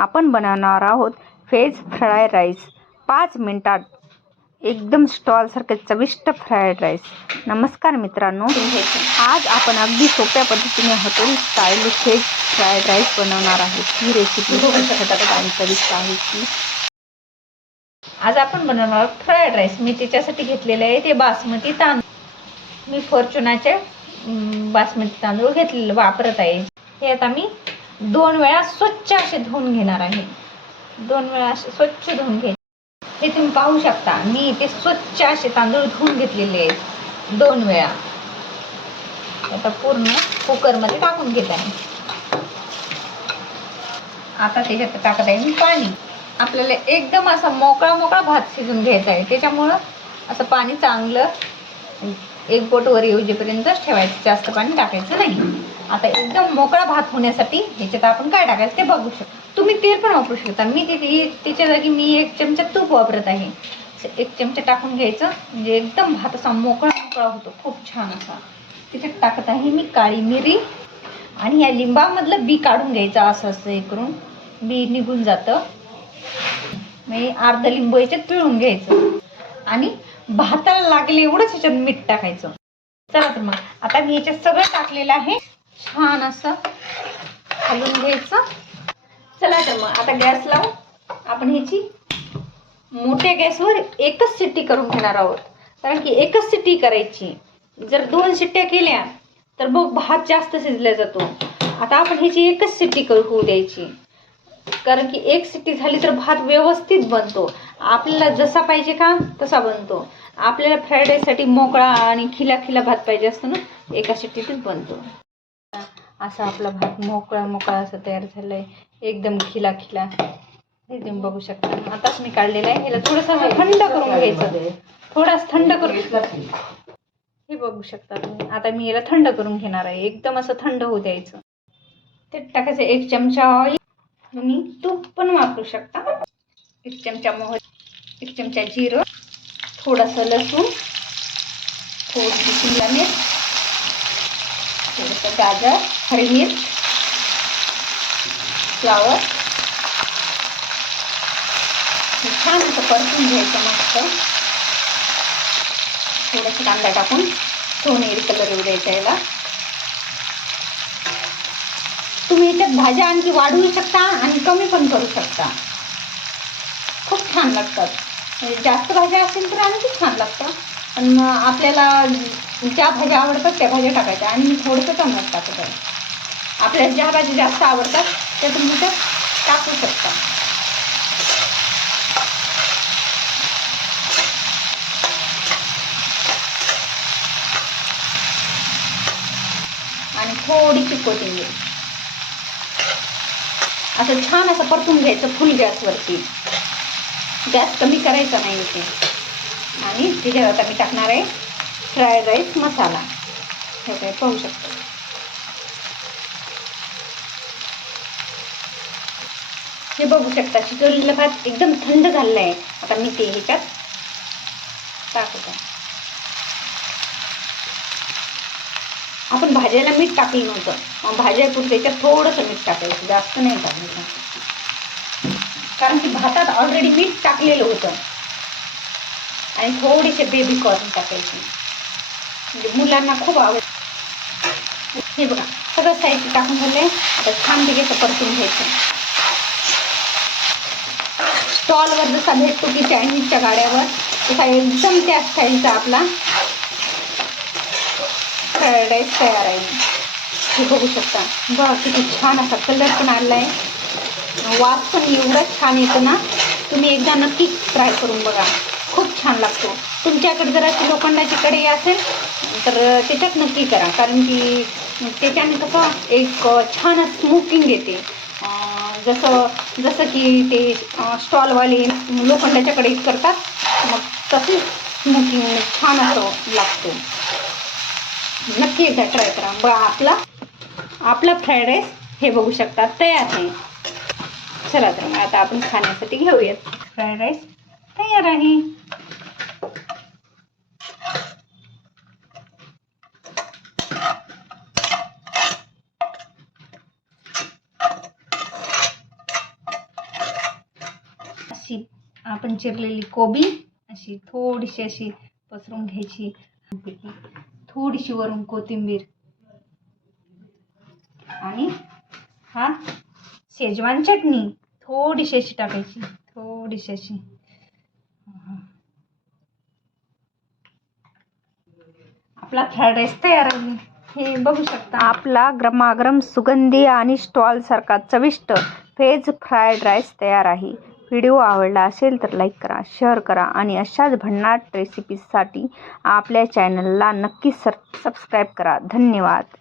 आपण बनवणार आहोत व्हेज फ्राईड राईस। 5 मिनिटात एकदम स्टॉल सारखे चविष्ट फ्राईड राईस। नमस्कार मित्रांनो, आज आपण अगदी सोप्या पद्धतीने hotel style veg fried rice बनवणार आहोत। ही रेसिपी झटपट आणि चविष्ट आहे की आज आपण बनवणार फ्राईड राईस। मी त्याच्यासाठी घेतलेले आहे ते बासमती तांदूळ। मी फॉर्च्युनाचे बासमती तांदूळ घेतलेले वापरत आहे। हे आता मी 2 वेळा स्वच्छ असे धुवून घेणार आहे। 2 वेळा असे स्वच्छ धुवून घे। हे तुम्ही पाहू शकता, मी ते स्वच्छ असे तांदूळ धुवून घेतलेले आहेत 2 वेळा। आता पूर्ण कुकरमध्ये टाकून घेत आहे। आता त्याच्यात टाकत आहे मी पाणी। आपल्याला एकदम असा मोकळा भात शिजून घ्यायचा आहे, त्याच्यामुळं असं पाणी चांगलं एक बोट वर येऊपर्यंतच ठेवायचं, जास्त पाणी टाकायचं नाही। आता एकदम मोकळा भात होण्यासाठी ह्याच्यात आपण काय टाकायचं ते बघू शकता। तुम्ही तेल पण वापरू शकता। मी त्याच्या जागी मी 1 चमचा तूप वापरत आहे। 1 चमचा टाकून घ्यायचं, म्हणजे एकदम भात असा मोकळा होतो, खूप छान असा। त्याच्यात टाकत आहे मी काळी मिरी आणि या लिंबामधलं बी काढून घ्यायचं, असं हे करून बी निघून जातं। मी अर्ध लिंबू याच्यात पिळून घ्यायचं आणि भाताला लागले एवढंच याच्यात मीठ टाकायचं। चला तर मग आता मी याच्यात सगळं टाकलेलं आहे, छान असं हलवून घ्यायचं। चला तर मग आता गॅस लावून आपण ह्याची मोठ्या गॅसवर एकच शिट्टी करून घेणार आहोत, कारण की एकच शिट्टी करायची। जर 2 शिट्ट्या केल्या तर मग भात जास्त शिजला जातो। आता आपण ह्याची एकच शिट्टी होऊ द्यायची, कारण की 1 शिट्टी झाली तर भात व्यवस्थित बनतो। आपल्याला जसा पाहिजे का तसा बनतो। आपल्याला फ्राईड राईससाठी मोकळा आणि खिला भात पाहिजे असतो ना, एका शिट्टीतच बनतो। असा आपला भात मोकळा असं तयार झालाय, एकदम खिला। हे तुम्ही बघू शकता। आताच मी काढलेलं आहे, ह्याला थोडंसं थंड करून घ्यायचं, थोडासा थंड करून। हे बघू शकता तुम्ही। आता मी याला थंड करून घेणार आहे, एकदम असं थंड होऊ द्यायचं। ते टाकायचं 1 चमचा ऑइल, तुम्ही तूप पण वापरू शकता। 1 चमचा मोहरी, 1 चमचा जिरं, थोडंसं लसूण, थोडीशी शिमला मिर्च, थोडंसं गाजर, हरी मिर्च, फ्लावर। छान असं परतून घ्यायचं मस्त। थोडंसं कांदा टाकून सोनेरी कलर येऊ द्यायचा याला। तुम्ही याच्यात भाज्या आणखी वाढवू शकता आणि कमी पण करू शकता, खूप छान लागतात। म्हणजे जास्त भाज्या असतील तर आणखी छान लागतं, पण आपल्याला ज्या भाज्या आवडतात त्या भाज्या टाकायच्या। आणि मी थोडंसं टमाटर टाकत आहे। आपल्याला ज्या भाज्या जास्त आवडतात त्या तुम्ही तर टाकू शकता। आणि थोडीशी कोथिंबीर, असं छान असं परतून घ्यायचं फुल गॅसवरती। गॅस कमी करायचा नाही इथे। आणि त्याच्यात आता मी टाकणार आहे फ्राईड राईस मसाला। हे काय पाहू शकता। हे बघू शकता, शिजवलेला भात एकदम थंड झालेला आहे। आता मी ते ह्याच्यात टाकत आहे। आपण भाज्याला मीठ टाकलं नव्हतं, मग भाज्यापुरतं त्याच्यात थोडंसं मीठ टाकायचं, जास्त नाही टाकायचं, कारण की भातात ऑलरेडी मीठ टाकलेलं होतं। आणि थोडीसे बेबी कॉर्न टाकायचे, म्हणजे मुलांना खूप आवडतं। हे बघा, सगळं साहित्य टाकून झालंय। आता छान पैकी परतून घ्यायचं। स्टॉलवर जसा भेटतो की चायनीजच्या गाड्यावर, तसा एकदम त्या स्टाईलचा आपला फ्राईड राईस तयार आहे। हे बघू शकता, बघा किती छान असा कलर पण आला आहे, वास पण एवढा छान येतो ना। तुम्ही एकदा नक्की ट्राय करून बघा, खूप छान लागतो। तुमच्याकडे जर अशी लोखंडाची कढई असेल तर त्याच्यात नक्की करा, कारण की त्याच्याने कसं एक छान स्मोकिंग येते। जसं की ते स्टॉलवाले लोखंडाच्या कढईत करतात, मग तशी स्मोकिंग छान असं लागतो। नक्की एकदा ट्राय करा बघा। आपला फ्राईड राईस हे बघू शकता तयार आहे। चला तर मग आता आपण खाण्यासाठी घेऊयात। फ्राईड राईस तयार आहे। अशी आपण चिरलेली कोबी अशी थोडीशी अशी पसरून घ्यायची, थोडीशी वरून कोथिंबीर आणि हा शेजवान चटणी थोडीशी अशी टाकायची, थोडीशी अशी. आपला फ्राईड राईस तयार आहे. हे बघू शकता. आपला गरमागरम सुगंधी आणि स्टॉलसारखा चविष्ट व्हेज फ्राईड राईस तयार आहे. व्हिडिओ आवडला असेल तर लाईक करा, शेअर करा आणि अशाच भन्नाट रेसिपीजसाठी आपल्या चॅनलला नक्की सबस्क्राईब करा. धन्यवाद.